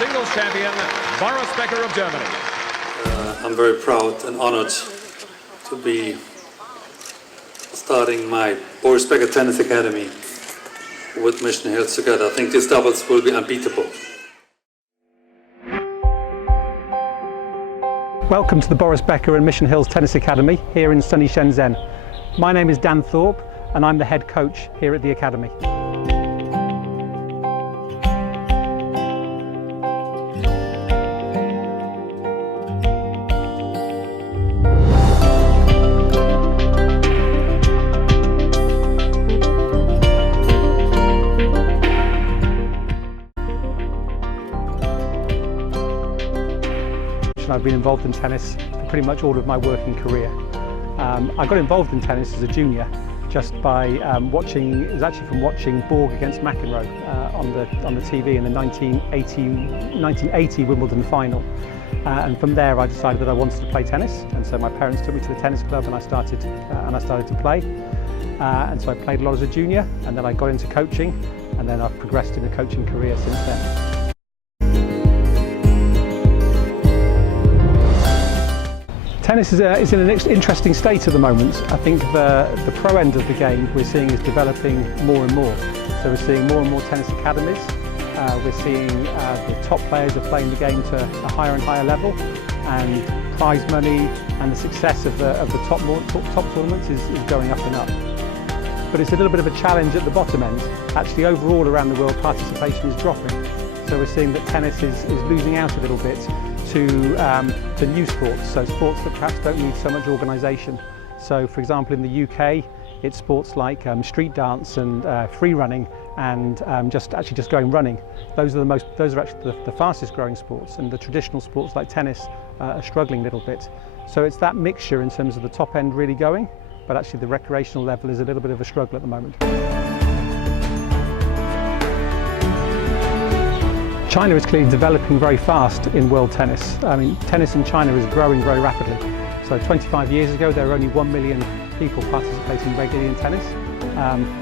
singles champion, Boris Becker of Germany. I'm very proud and honored to be starting my Boris Becker Tennis Academy with Mission Hills together. I think these doubles will be unbeatable. Welcome to the Boris Becker and Mission Hills Tennis Academy here in sunny Shenzhen. My name is Dan Thorp and I'm the head coach here at the Academy. I've been involved in tennis for pretty much all of my working career. I got involved in tennis as a junior just by watching Borg against McEnroe on the TV in the 1980 Wimbledon final. And from there I decided that I wanted to play tennis, and so my parents took me to the tennis club and I started to play. And so I played a lot as a junior, and then I got into coaching, and then I've progressed in a coaching career since then. Tennis is in an interesting state at the moment. I think the pro end of the game we're seeing is developing more and more. So we're seeing more and more tennis academies. We're seeing the top players are playing the game to a higher and higher level, and prize money and the success of the top tournaments is going up and up. But it's a little bit of a challenge at the bottom end. Actually, overall around the world, participation is dropping. So we're seeing that tennis is losing out a little bit to new sports, so sports that perhaps don't need so much organisation. So for example, in the UK it's sports like street dance and free running and just going running. Those are actually the fastest growing sports, and the traditional sports like tennis are struggling a little bit. So it's that mixture in terms of the top end really going, but actually the recreational level is a little bit of a struggle at the moment. China is clearly developing very fast in world tennis. I mean, tennis in China is growing very rapidly. So 25 years ago, there were only 1 million people participating regularly in tennis.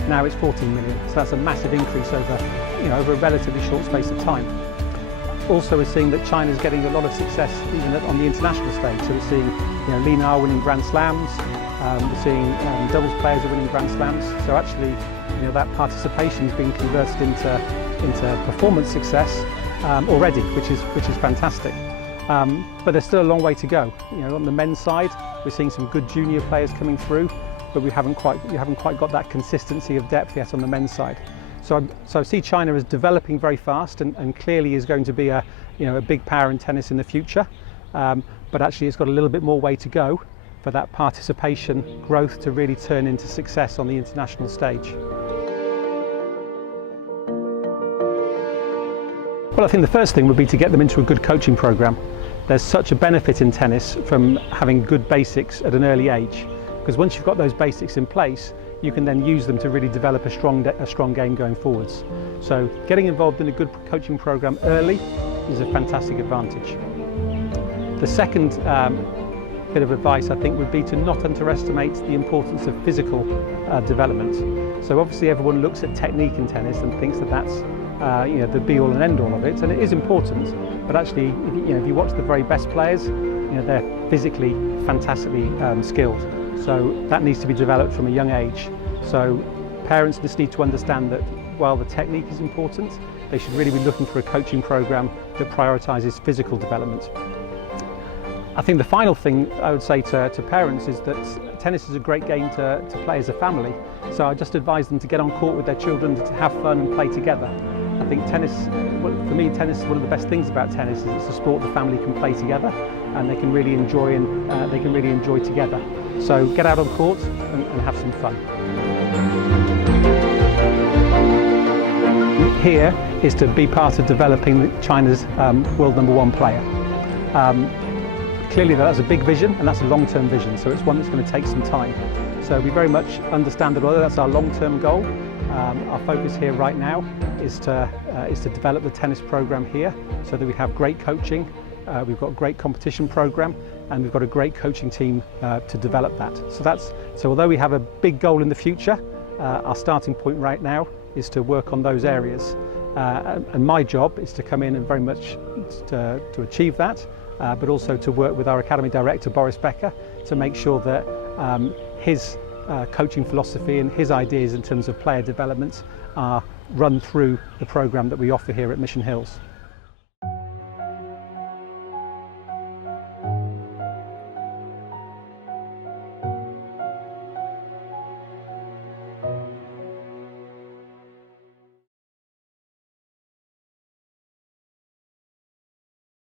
Now it's 14 million. So that's a massive increase over a relatively short space of time. Also, we're seeing that China is getting a lot of success even on the international stage. So we're seeing Li Na winning Grand Slams. We're seeing doubles players are winning Grand Slams. So actually, that participation is being converted into performance success already, which is fantastic. But there's still a long way to go. On the men's side, we're seeing some good junior players coming through, but we haven't quite got that consistency of depth yet on the men's side. So I see China as developing very fast and clearly is going to be a big power in tennis in the future. But actually, it's got a little bit more way to go for that participation growth to really turn into success on the international stage. Well, I think the first thing would be to get them into a good coaching program. There's such a benefit in tennis from having good basics at an early age, because once you've got those basics in place, you can then use them to really develop a strong game going forwards. So getting involved in a good coaching program early is a fantastic advantage. The second bit of advice I think would be to not underestimate the importance of physical development. So obviously everyone looks at technique in tennis and thinks that that's the be-all and end-all of it, and it is important. But actually, if you watch the very best players, they're physically fantastically skilled. So that needs to be developed from a young age. So parents just need to understand that while the technique is important, they should really be looking for a coaching program that prioritises physical development. I think the final thing I would say to parents is that tennis is a great game to play as a family. So I just advise them to get on court with their children, to have fun and play together. I think tennis, for me, tennis is one of the best things about tennis is it's a sport the family can play together and they can really enjoy together. So get out on court and have some fun. Here is to be part of developing China's world #1 player. Clearly that's a big vision and that's a long-term vision, so it's one that's going to take some time. So we very much understand that although that's our long-term goal, our focus here right now is to develop the tennis program here so that we have great coaching, we've got a great competition program, and we've got a great coaching team to develop that. So although we have a big goal in the future, our starting point right now is to work on those areas. And my job is to come in and very much to achieve that, but also to work with our Academy Director, Boris Becker, to make sure that his coaching philosophy and his ideas in terms of player development are run through the programme that we offer here at Mission Hills.